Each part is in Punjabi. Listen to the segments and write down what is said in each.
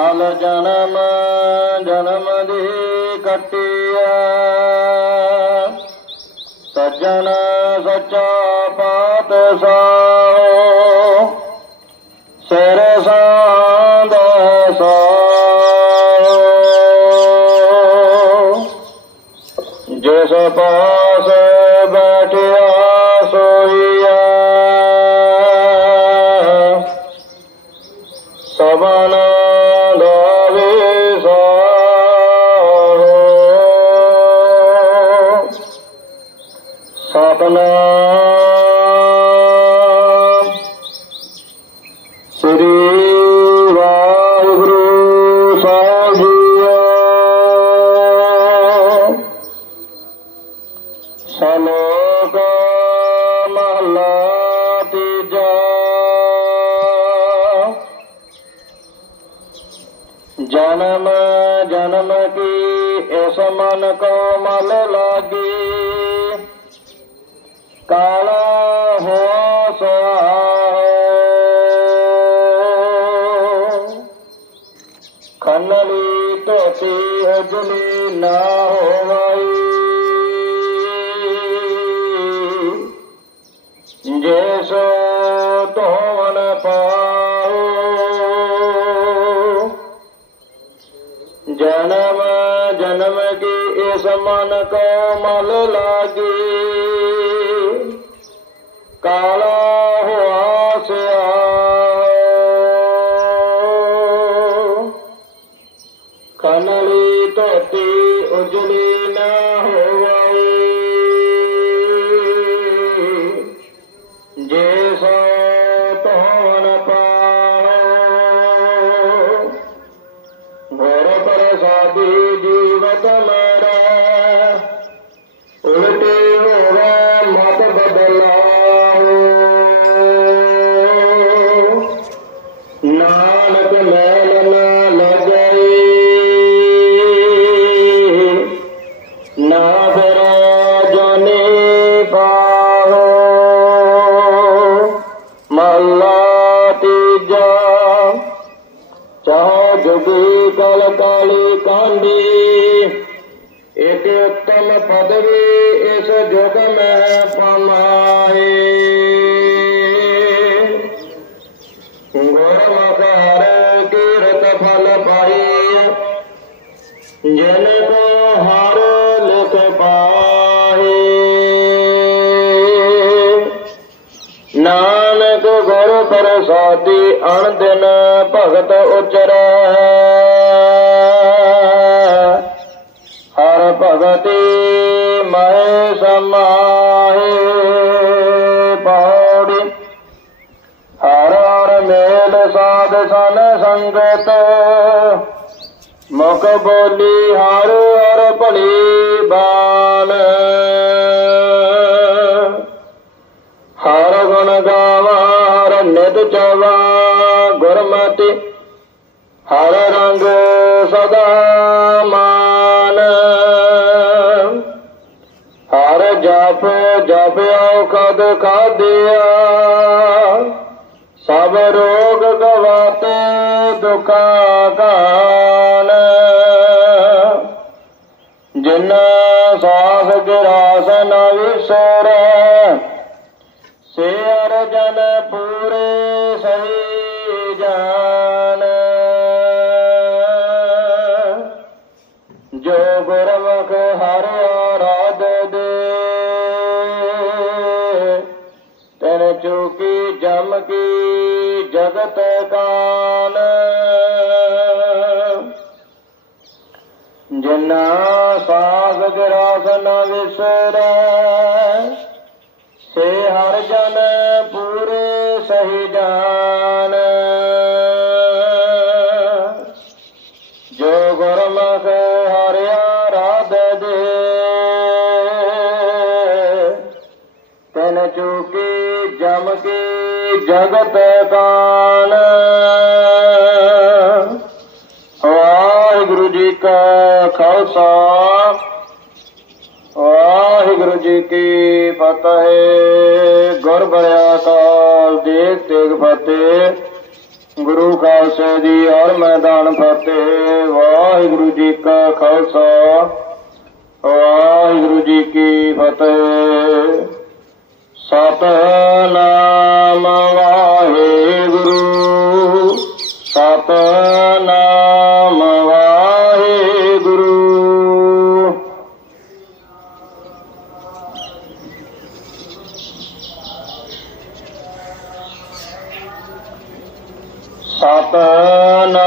ਮਲ ਜਨਮ ਜਨਮ ਦੀ ਕਟਿਆ। ਸਜਣ ਸਚਾ ਪਾਤ ਸਾਓ ਸਿਰ ਸਾਂਦ ਸਾਓ ਜਿਸ ਪਾਸ ਬੈਠਿਆ ਸੋਈਆ ਸਬਨ ਜਨਮ ਜਨਮ ਕੀ ਇਸ ਮਨ ਕੋ ਮਲ ਲਾਗੀ? ਕਾਲਾ ਹੋ। ਸੁਆਹੋ ਖੰਨਲੀ ਧੋਤੀ ਉਜਲੀ ਨਾ ਜਨਮ ਕੀ ਇਸ ਮਨ ਕੋ ਮਲ ਲਾਗੀ। ਕਾਲਾ ਹੋਆ ਸਿਆ। ਕਨਲੀ ਧੋਤੀ, ਉਜਲੀ ਨਾ ਹੋਵਾਈ। ਜੇ ਸੋ ਧੋਣ ਪਾਓ ਘੋਰ ਪ੍ਰਸਾਦੀ ਜੀਵਤ ਚਾਹੋ ਜੁਗੀ ਕਲ ਕਾਲੀ ਕਾਂਡੀ। ਇਕ ਉੱਤਮ ਪਦਵੀ ਇਸ ਜੁਗ ਮੈਂ ਪਮਾਏ ਗੁਰਮੁਖਾਰ ਕੀਰਤ ਫਲ ਪਾਈ। ਜਨ ਨਾਨਕ ਗੁਰ ਪ੍ਰਸਾਦੀ ਅਣ ਦਿਨ ਭਗਤ ਉਚਰੈ। ਹਰ ਭਗਤੀ ਮਹਿ ਸਮਾਹੇ ਪੌੜੀ ਹਰ ਹਰ ਮੇਲ ਸਾਧ ਸਨ ਸੰਗਤ। ਮੁਖ ਬੋਲੀ ਹਰ ਹਰ ਭਲੀ ਬਾਣ। ਹਰ ਰੰਗ ਸਦਾ ਮਾਨ। ਹਰ ਜਪ ਜਪਿਓ ਕਦ ਖਾਦਿਆ ਸਭ ਰੋਗ ਗਵਾਤੇ ਦੁਖਾ ਕਾਨ। ਜਿਨ ਸਾਸ ਗਿਰਾਸਨ ਨ ਵਿਸਰੈ ਸੇ ਅਰਜਨ ਪੂਰੇ ਗੁਰਮੁਖ ਹਰ ਆਰਾਧ ਦੇ। ਤਨ ਚੁਕੀ ਜਮ ਕੀ ਜਗਤ ਕਾਨ ਜਿਨਾ ਸਾਗ ਗਰਾਸ ਨ ਵਿਸਰੈ, ਸੇ ਹਰ ਜਨ ਪੂਰੇ ਸਹੀ ਜਾਨ ਜੋ ਗੁਰਮੁਖ ਹਰਿਆ ਚੁਕੀ, ਜਮ ਕੀ ਜਗਤ ਕਾਨ ਵਾਹਿਗੁਰੂ ਜੀ ਕਾ ਖਾਲਸਾ, ਵਾਹਿਗੁਰੂ ਜੀ ਕੀ ਫਤਿਹ। ਗੁਰ ਬਰਿਆ ਕਾਲ ਦੇਖ ਤੇਗ ਫਤਿਹ। ਗੁਰੂ ਖਾਲਸੇ ਦੀ ਔਰ ਮੈਦਾਨ ਫਤਿਹ। ਵਾਹਿਗੁਰੂ ਜੀ ਕਾ ਖਾਲਸਾ, ਵਾਹਿਗੁਰੂ ਜੀ ਕੀ ਫਤਿਹ। సపనామ వాహే గురు సపనామ వాహే గురు సపనా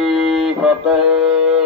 Satsang